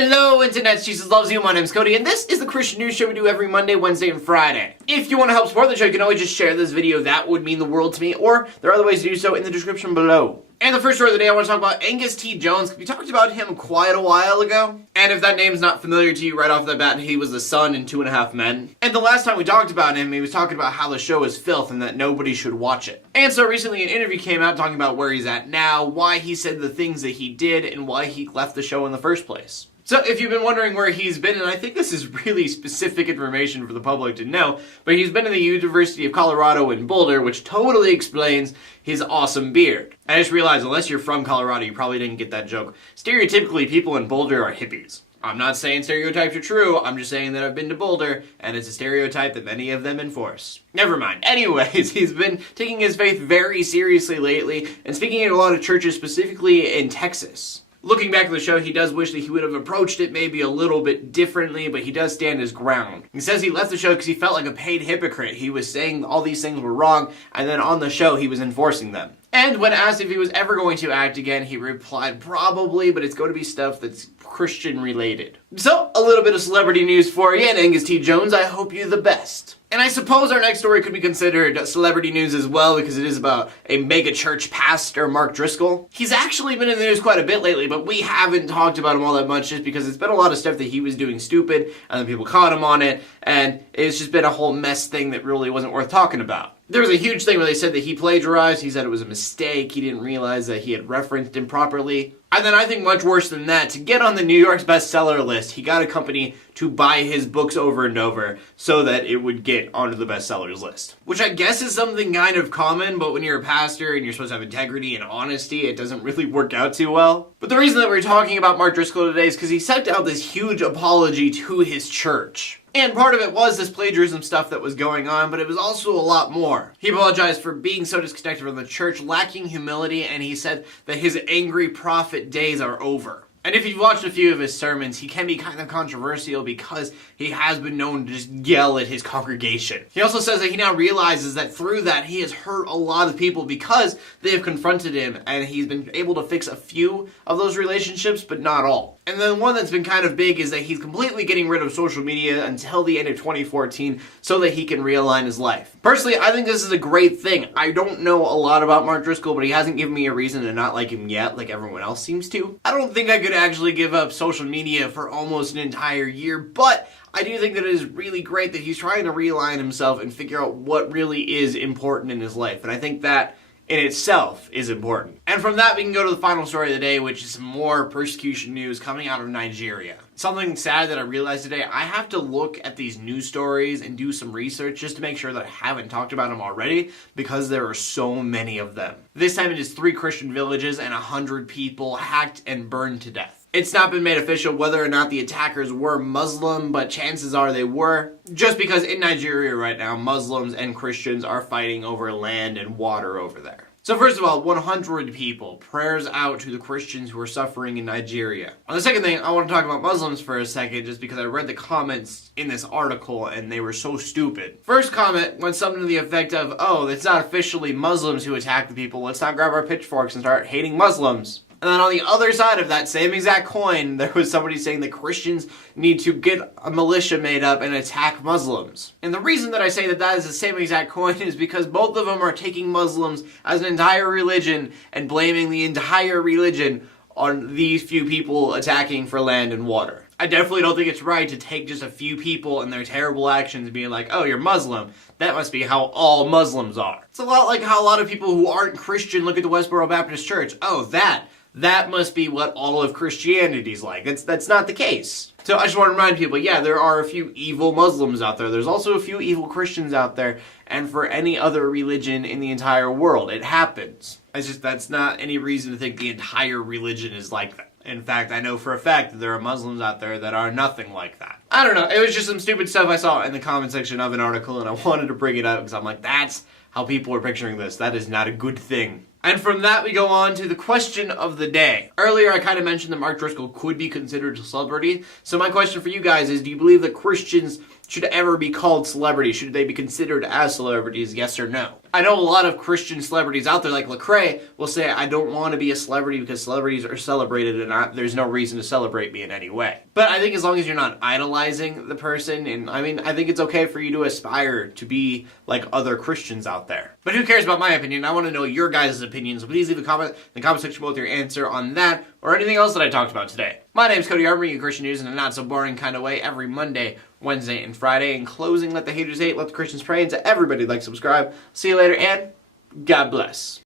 Hello Internet, Jesus loves you, my name's Cody, and this is the Christian News Show we do every Monday, Wednesday, and Friday. If you want to help support the show, you can always just share this video, that would mean the world to me, or there are other ways to do so in the description below. And the first story of the day, I want to talk about Angus T. Jones. We talked about him quite a while ago, and if that name's not familiar to you right off the bat, he was the son in 2.5 Men. And the last time we talked about him, he was talking about how the show is filth and that nobody should watch it. And so recently an interview came out talking about where he's at now, why he said the things that he did, and why he left the show in the first place. So if you've been wondering where he's been, and I think this is really specific information for the public to know, but he's been in the University of Colorado in Boulder, which totally explains his awesome beard. I just realized, unless you're from Colorado, you probably didn't get that joke. Stereotypically, people in Boulder are hippies. I'm not saying stereotypes are true, I'm just saying that I've been to Boulder, and it's a stereotype that many of them enforce. Never mind. Anyways, he's been taking his faith very seriously lately, and speaking at a lot of churches, specifically in Texas. Looking back at the show, he does wish that he would have approached it maybe a little bit differently, but he does stand his ground. He says he left the show because he felt like a paid hypocrite. He was saying all these things were wrong, and then on the show, he was enforcing them. And when asked if he was ever going to act again, he replied, probably, but it's going to be stuff that's Christian related. So, a little bit of celebrity news for you, and Angus T. Jones, I hope you the best. And I suppose our next story could be considered celebrity news as well, because it is about a mega church pastor, Mark Driscoll. He's actually been in the news quite a bit lately, but we haven't talked about him all that much just because it's been a lot of stuff that he was doing stupid, and then people caught him on it, and it's just been a whole mess thing that really wasn't worth talking about. There was a huge thing where they said that he plagiarized, he said it was a mistake, he didn't realize that he had referenced improperly. And then I think much worse than that, to get on the New York's bestseller list, he got a company to buy his books over and over so that it would get onto the bestsellers list. Which I guess is something kind of common, but when you're a pastor and you're supposed to have integrity and honesty, it doesn't really work out too well. But the reason that we're talking about Mark Driscoll today is because he sent out this huge apology to his church. And part of it was this plagiarism stuff that was going on, but it was also a lot more. He apologized for being so disconnected from the church, lacking humility, and he said that his angry prophet days are over. And if you've watched a few of his sermons, he can be kind of controversial because he has been known to just yell at his congregation. He also says that he now realizes that through that he has hurt a lot of people because they have confronted him, and he's been able to fix a few of those relationships, but not all. And then one that's been kind of big is that he's completely getting rid of social media until the end of 2014 so that he can realign his life. Personally, I think this is a great thing. I don't know a lot about Mark Driscoll, but he hasn't given me a reason to not like him yet, like everyone else seems to. I don't think I could actually give up social media for almost an entire year, but I do think that it is really great that he's trying to realign himself and figure out what really is important in his life. And I think that in itself is important. And from that, we can go to the final story of the day, which is some more persecution news coming out of Nigeria. Something sad that I realized today, I have to look at these news stories and do some research just to make sure that I haven't talked about them already, because there are so many of them. This time it is 3 Christian villages and 100 people hacked and burned to death. It's not been made official whether or not the attackers were Muslim, but chances are they were, just because in Nigeria right now, Muslims and Christians are fighting over land and water over there. So first of all, 100 people. Prayers out to the Christians who are suffering in Nigeria. On the second thing, I want to talk about Muslims for a second, just because I read the comments in this article and they were so stupid. First comment went something to the effect of, oh, it's not officially Muslims who attack the people. Let's not grab our pitchforks and start hating Muslims. And then on the other side of that same exact coin, there was somebody saying that Christians need to get a militia made up and attack Muslims. And the reason that I say that that is the same exact coin is because both of them are taking Muslims as an entire religion and blaming the entire religion on these few people attacking for land and water. I definitely don't think it's right to take just a few people and their terrible actions and being like, oh, you're Muslim. That must be how all Muslims are. It's a lot like how a lot of people who aren't Christian look at the Westboro Baptist Church. Oh, that must be what all of Christianity's like. That's not the case. So I just want to remind people, yeah, there are a few evil Muslims out there. There's also a few evil Christians out there. And for any other religion in the entire world, it happens. It's just, that's not any reason to think the entire religion is like that. In fact, I know for a fact that there are Muslims out there that are nothing like that. I don't know. It was just some stupid stuff I saw in the comment section of an article, and I wanted to bring it up because I'm like, that's how people are picturing this. That is not a good thing. And from that, we go on to the question of the day. Earlier, I kind of mentioned that Mark Driscoll could be considered a celebrity. So my question for you guys is, do you believe that Christians should ever be called celebrities? Should they be considered as celebrities? Yes or no? I know a lot of Christian celebrities out there, like Lecrae, will say, I don't want to be a celebrity because celebrities are celebrated and there's no reason to celebrate me in any way. But I think as long as you're not idolizing the person, and I mean, I think it's okay for you to aspire to be like other Christians out there. But who cares about my opinion? I want to know your guys' opinions. Please leave a comment in the comment section below with your answer on that or anything else that I talked about today. My name's Cody. I bring you Christian news in a not so boring kind of way every Monday, Wednesday, and Friday. In closing, let the haters hate, let the Christians pray, and to everybody like, subscribe. See you later, and God bless.